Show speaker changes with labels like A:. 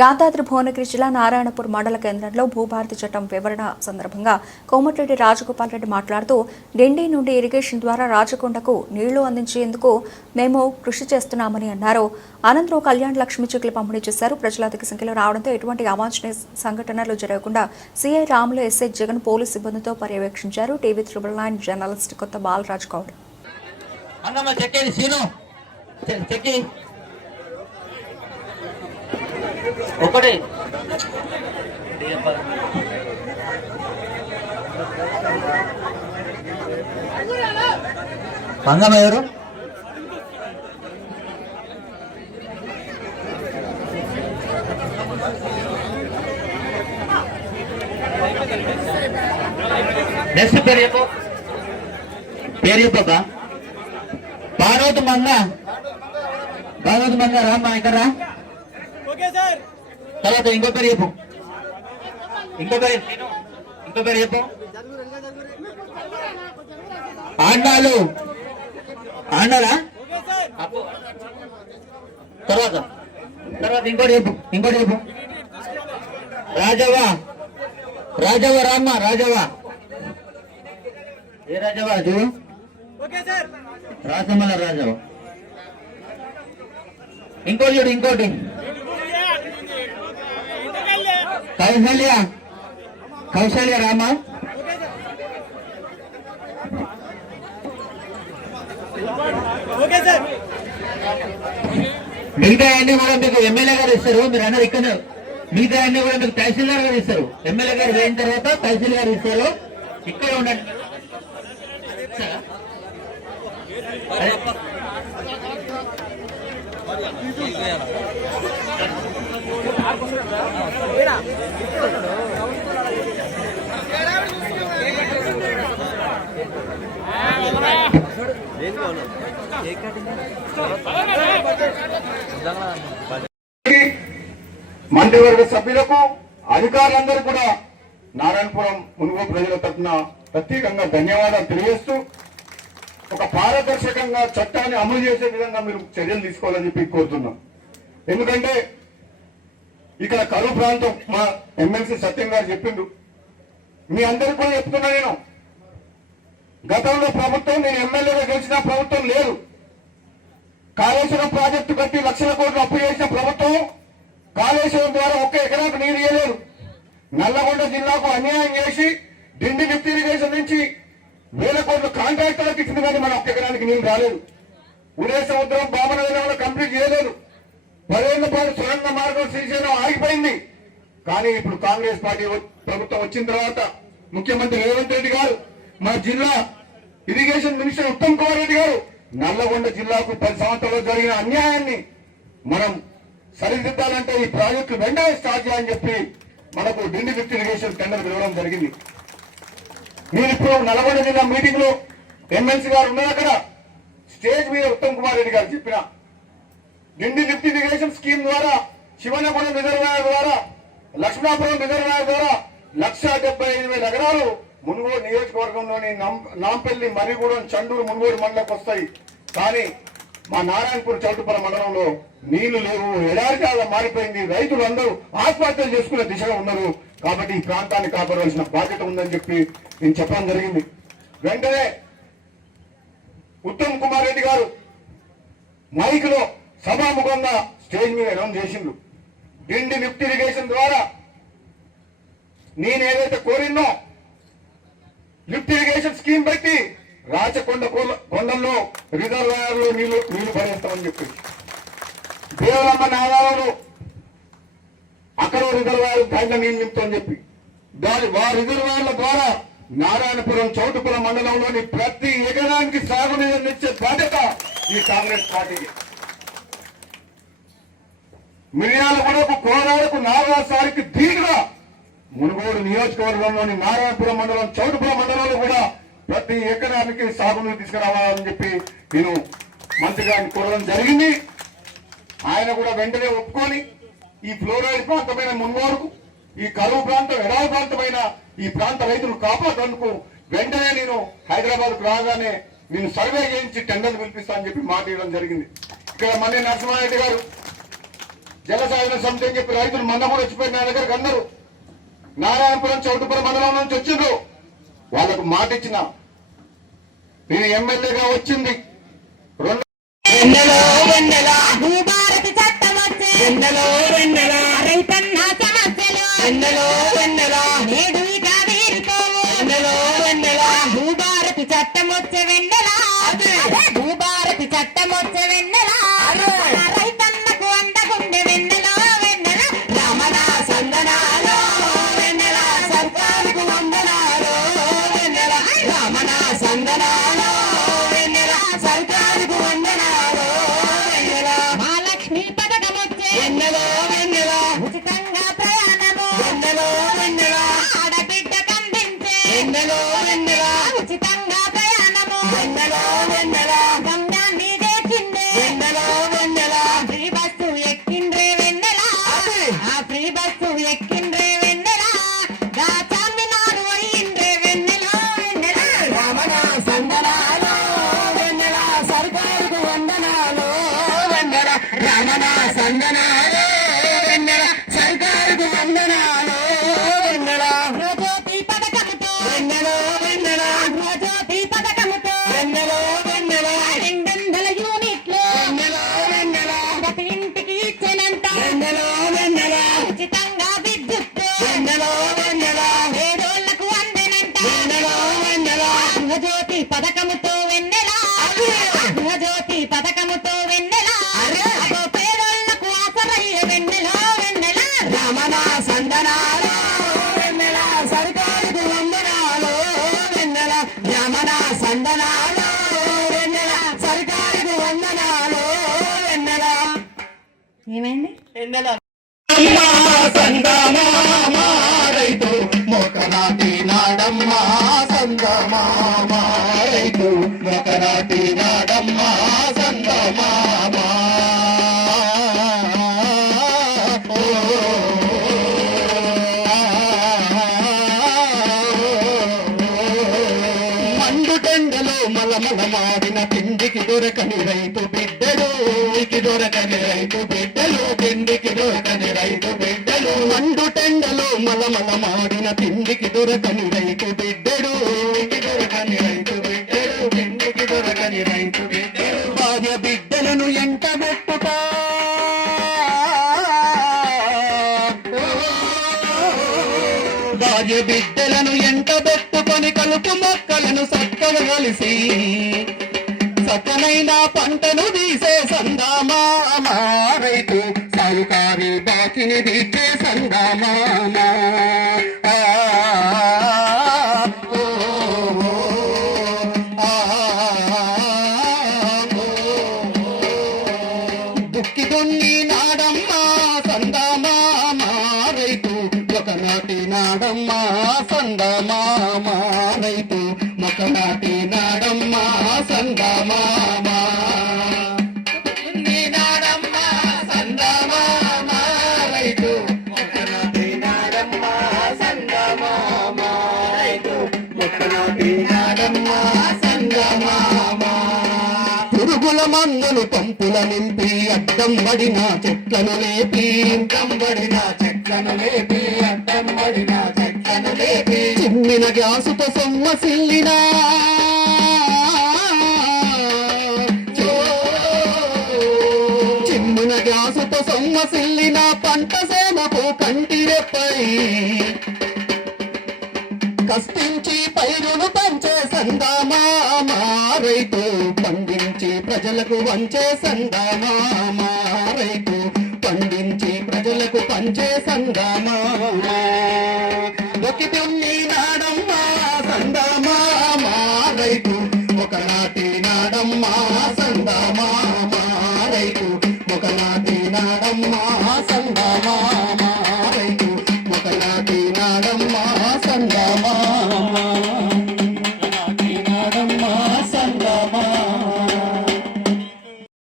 A: యాదాద్రి భువనగిరి జిల్లా నారాయణపూర్ మండల కేంద్రంలో భూభారతి చట్టం వివరణ సందర్భంగా కోమటిరెడ్డి రాజగోపాల్ రెడ్డి మాట్లాడుతూ డిండి నుండి ఇరిగేషన్ ద్వారా రాజకొండకు నీళ్ళు అందించేందుకు మేము కృషి చేస్తున్నామని అన్నారు. అనంతరం కళ్యాణ్ లక్ష్మి చెక్కులు పంపిణీ చేశారు. ప్రజలు అధిక సంఖ్యలో రావడంతో ఎటువంటి అవాంఛనీయ సంఘటనలు జరగకుండా CI Ramulu SI Jagan police సిబ్బందితో పర్యవేక్షించారు. TV triple nine journalist Kotha Balraj Goud.
B: Annamma చెక్కేది సీను? చెక్కి ఒకటి. మంగమ్మ ఎవరు? నెక్స్ట్ పేరు చెప్పు. పేరు చెప్పబ్బా పార్వతి మంగ. పార్వతి మంగ రామ్మా ఇక్కడ రా. తర్వాత ఇంకో పేరు చెప్పు. ఇంకో పేరు. ఇంకో పేరు చెప్పు. ఆండాలు. ఆండాలా. తర్వాత. తర్వాత ఇంకోటి చెప్పు. ఇంకోటి చెప్పు. రాజవ్వ. రాజవ్వ రామ్మ రాజవ్వ. ఏ రాజవ్వ చూడు రాసమల రాజవ్వ. ఇంకోటి చూడు ఇంకోటి. కౌశల్య కౌశల్య రామ. మిగతా అన్ని కూడా మీకు ఎమ్మెల్యే గారు ఇస్తారు మీరు అన్నది ఇక్కడ మిగతా అన్ని కూడా మీకు తహసీల్దార్ గారు ఇస్తారు. ఎమ్మెల్యే గారు అయిన తర్వాత తహసీల్దార్ ఇస్తారు. ఇక్కడ ఉండండి. అదే.
C: సభ్యులకు అధికారులందరూ కూడా నారాయణపురం మునుగోడు ప్రజల తరఫున ప్రత్యేకంగా ధన్యవాదాలు తెలియజేస్తూ ఒక పారదర్శకంగా చట్టాన్ని అమలు చేసే విధంగా మీరు చర్యలు తీసుకోవాలని చెప్పి కోరుతున్నాం ఎందుకంటే ఇక్కడ కరువు ప్రాంతం మా ఎమ్మెల్సీ సత్యం గారు చెప్పిండు. మీ అందరికి కూడా చెప్తున్నా నేను. గతంలో ప్రభుత్వం నేను ఎమ్మెల్యేగా గెలిచిన ప్రభుత్వం లేదు. కాళేశ్వరం ప్రాజెక్టు కట్టి లక్షల కోట్లు అప్పు చేసిన ప్రభుత్వం కాళేశ్వరం ద్వారా ఒక్క ఎకరాకు నీరు ఇవ్వలేదు నల్లగొండ జిల్లాకు అన్యాయం చేసి డిండి లిఫ్ట్ ఇరిగేషన్ నుంచి వేల కోట్లు కాంట్రాక్టర్లకు ఇచ్చింది కానీ మన ఒక్క ఎకరానికి నీరు రాలేదు. ఉదయ సముద్రం బామన విలువలో కంప్లీట్ చేయలేదు. పదేళ్ళ పాటు సొరంగ మార్గం శ్రీశైలం ఆగిపోయింది. కానీ ఇప్పుడు కాంగ్రెస్ పార్టీ ప్రభుత్వం వచ్చిన తర్వాత ముఖ్యమంత్రి రేవంత్ రెడ్డి గారు మా జిల్లా ఇరిగేషన్ మినిస్టర్ ఉత్తమ్ కుమార్ రెడ్డి గారు నల్లగొండ జిల్లాకు పది సంవత్సరాలు జరిగిన అన్యాయాన్ని మనం సరిదిద్దాలంటే ఈ ప్రాజెక్టు వెంటనే స్టార్ట్ చేయాలని చెప్పి మనకు డిండి లిఫ్ట్ ఇరిగేషన్ టెండర్ పిలవడం జరిగింది. మీరు ఇప్పుడు నల్గొండ జిల్లా మీటింగ్లో ఎమ్మెల్సీ గారు ఉన్నారు అక్కడ. స్టేజ్ మీద ఉత్తమ్ కుమార్ రెడ్డి గారు చెప్పిన డిండి లిఫ్ట్ ఇరిగేషన్ స్కీమ్ ద్వారా శివనగూడెం రిజర్వాయర్ ద్వారా లక్ష్మాపురం రిజర్వాయర్ ద్వారా లక్ష డెబ్బై ఎనిమిది ఎకరాలు మునుగోడు నియోజకవర్గంలోని నాంపల్లి మరిగూడెం చండూరు మునుగోడు మండలకు వస్తాయి. కానీ మా నారాయణపూర్ చౌటుపల మండలంలో నీళ్ళు లేవు. ఎడారికాగా మారిపోయింది. రైతులు అందరూ ఆత్మహత్యలు చేసుకునే దిశగా ఉన్నారు. కాబట్టి ఈ ప్రాంతాన్ని కాపాడవలసిన బాధ్యత ఉందని చెప్పి నేను చెప్పడం జరిగింది. వెంటనే ఉత్తమ్ కుమార్ రెడ్డి గారు మైక్లో సభాముఖంగా స్టేజ్ మీద అనౌన్స్ చేసిండు. డిండి లిఫ్ట్ ఇరిగేషన్ ద్వారా నేను ఏదైతే కోరినో లిఫ్ట్ ఇరిగేషన్ స్కీమ్ పెట్టి రాచకొండ కొల- కొండల్లో రిజర్వాయర్లో నీళ్ళు నీళ్ళు భరిస్తామని చెప్పి. దేవరమ్మ నాగాలలో అక్కడ రిజర్వాయర్ దాంట్లో నీళ్ళు నింపుతామని చెప్పి. దాని వా రిజర్వాయర్ల ద్వారా నారాయణపురం చౌటుపురం మండలంలోని ప్రతి ఎకరానికి సాగునీరు ఇచ్చే బాధ్యత ఈ కాంగ్రెస్ పార్టీకి. మిర్యాలగూడకు కోరాలకు నాగాసారికి ధీటుగా మునుగోడు నియోజకవర్గంలోని నారాయణపురం మండలం చౌటుపురం మండలంలో కూడా ప్రతి ఎకరానికి సాగునీరు తీసుకురావాలని చెప్పి నేను మంత్రి గారిని కోరడం జరిగింది. ఆయన కూడా వెంటనే ఒప్పుకొని ఈ ఫ్లోరైడ్ ప్రాంతమైన మున్గోడుకు ఈ కరువు ప్రాంతం ఎడారి ప్రాంతమైన ఈ ప్రాంత రైతులు కాపాడేందుకు వెంటనే నేను హైదరాబాద్కు రాగానే నేను సర్వే చేయించి టెండర్ పిలిపిస్తానని చెప్పి మాట ఇవ్వడం జరిగింది. ఇక్కడ మన్ని నరసింహారెడ్డి గారు
D: జల సాధన సమితి అని చెప్పి రైతులు మొన్న కూడా వచ్చిపోయి నా దగ్గరకు అన్నారు నారాయణపురం చౌటుపురం మండలం నుంచి వచ్చిండ్రు. వాళ్ళకు మాట ఇచ్చిన. నేను ఎమ్మెల్యేగా వచ్చింది. రెండు
E: భూభారతి చట్టం వచ్చే. వెన్నెల భూభారతి చట్టం వచ్చే వెన్నెల? గృహజ్యోతి పథకముతో వెన్నెల. పేదోళ్ళకు ఆసరయ్య వెన్నెల వెన్నెల. రమణ సందనాలు వెన్నెల సర్కారుకు వందనాలు. వెన్నెల రమణ సందనాలు వెన్నెల సర్కారుకు వందనాలు. వెన్నెల. ఏమైంది?
D: రైతు మొకనాటి నాడమ్మ సందమామ మొకనాటి నాడమ్మ సందమామ మండుటెండలో మలమల మాడిన పిండికి దొరకని రైతు బిడ్డలు దొరకని రైతు బిడ్డ మాడిన తిండికి దొరకని రైతు బిడ్డడు. దొరకని రైతు బిడ్డడు తిండికి దొరకని రైతు బిడ్డడు భార్య బిడ్డలను ఎంట భార్య బిడ్డలను ఎంట పెట్టుకొని కలుపు మొక్కలను సక్కలు కలిసి సకనైన పంటను తీసే సందామా. రైతు సాగుకారి బాకిని తీర్చే సందామా. సందమామ రైతు ఒకనాటి నాడమ్మా సందమామ పురుగుల మందులు పంపుల నింపి అడ్డం పడిన చెట్లను లేపి అడ్డం పడిన చెట్లను లేపి చిమ్మిన గ్యాసుతో సొమ్మసిల్లిన చిమ్మిన గ్యాసుతో సొమ్మసిల్లిన పంట సేమకు కంటిరెప్పై కష్టించి పైరును పంచే సందామా. రైతు పండించి ప్రజలకు వంచే సందామా. రైతు పండించి ప్రజలకు పంచే సందామా. ఒకనాటి నాడమ్మ సందామామ రైతు ఒకనాటి నాడమ్మ సందామామ